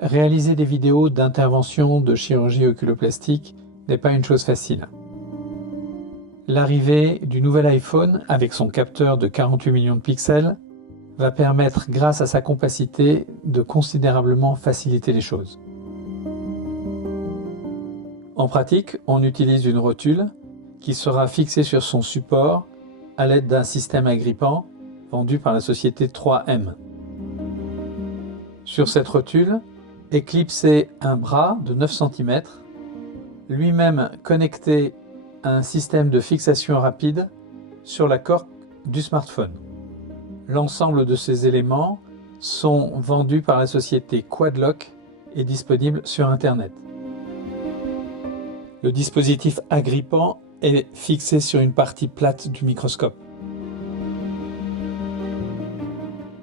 Réaliser des vidéos d'intervention de chirurgie oculoplastique n'est pas une chose facile. L'arrivée du nouvel iPhone avec son capteur de 48 millions de pixels va permettre, grâce à sa compacité, de considérablement faciliter les choses. En pratique, on utilise une rotule qui sera fixée sur son support à l'aide d'un système agrippant vendu par la société 3M. Sur cette rotule est clipsé un bras de 9 cm, lui-même connecté à un système de fixation rapide sur la coque du smartphone. L'ensemble de ces éléments sont vendus par la société Quadlock et disponibles sur Internet. Le dispositif agrippant est fixé sur une partie plate du microscope.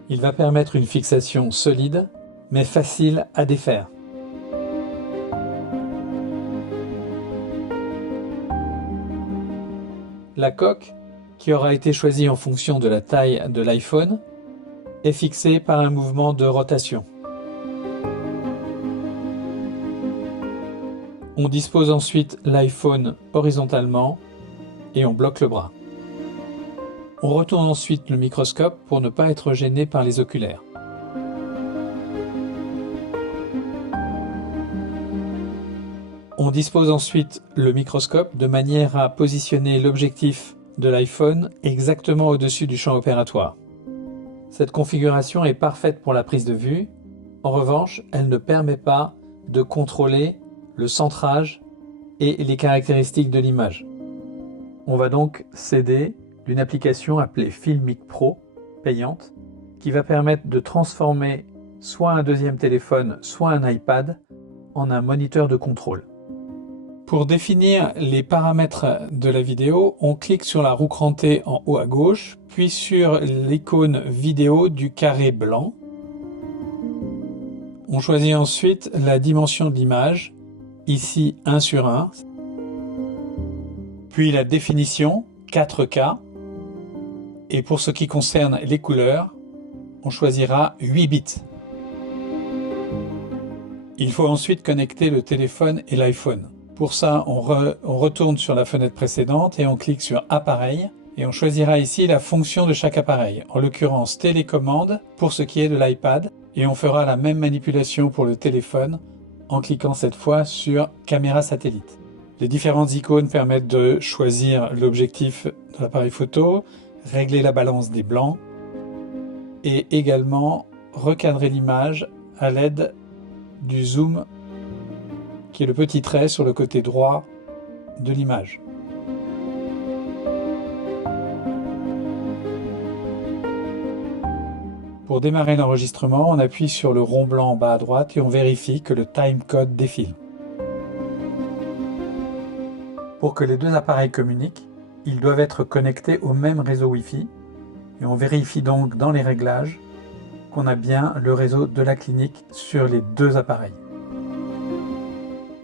Il va permettre une fixation solide, mais facile à défaire. La coque, qui aura été choisie en fonction de la taille de l'iPhone, est fixée par un mouvement de rotation. On dispose ensuite l'iPhone horizontalement et on bloque le bras. On retourne ensuite le microscope pour ne pas être gêné par les oculaires. On dispose ensuite le microscope de manière à positionner l'objectif de l'iPhone exactement au-dessus du champ opératoire. Cette configuration est parfaite pour la prise de vue. En revanche, elle ne permet pas de contrôler le centrage et les caractéristiques de l'image. On va donc s'aider d'une application appelée Filmic Pro, payante, qui va permettre de transformer soit un deuxième téléphone, soit un iPad en un moniteur de contrôle. Pour définir les paramètres de la vidéo, on clique sur la roue crantée en haut à gauche, puis sur l'icône vidéo du carré blanc. On choisit ensuite la dimension de l'image, ici 1:1, puis la définition 4K, et pour ce qui concerne les couleurs, on choisira 8 bits. Il faut ensuite connecter le téléphone et l'iPhone. Pour ça, on retourne sur la fenêtre précédente et on clique sur Appareil et on choisira ici la fonction de chaque appareil, en l'occurrence télécommande pour ce qui est de l'iPad, et on fera la même manipulation pour le téléphone en cliquant cette fois sur Caméra satellite. Les différentes icônes permettent de choisir l'objectif de l'appareil photo, régler la balance des blancs et également recadrer l'image à l'aide du zoom qui est le petit trait sur le côté droit de l'image. Pour démarrer l'enregistrement, on appuie sur le rond blanc en bas à droite et on vérifie que le timecode défile. Pour que les deux appareils communiquent, ils doivent être connectés au même réseau Wi-Fi et on vérifie donc dans les réglages qu'on a bien le réseau de la clinique sur les deux appareils.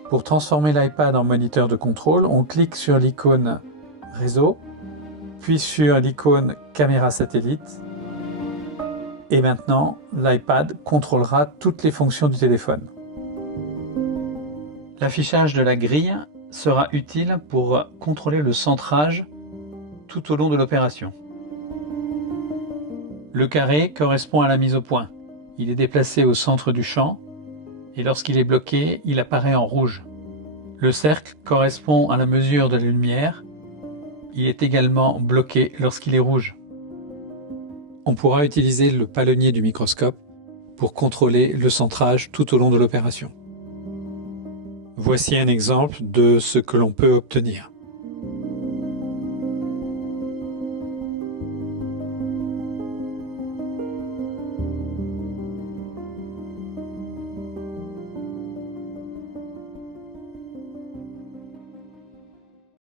Pour transformer l'iPad en moniteur de contrôle, on clique sur l'icône réseau, puis sur l'icône caméra satellite. Et maintenant, l'iPad contrôlera toutes les fonctions du téléphone. L'affichage de la grille sera utile pour contrôler le centrage tout au long de l'opération. Le carré correspond à la mise au point. Il est déplacé au centre du champ et lorsqu'il est bloqué, il apparaît en rouge. Le cercle correspond à la mesure de la lumière. Il est également bloqué lorsqu'il est rouge. On pourra utiliser le palonnier du microscope pour contrôler le centrage tout au long de l'opération. Voici un exemple de ce que l'on peut obtenir.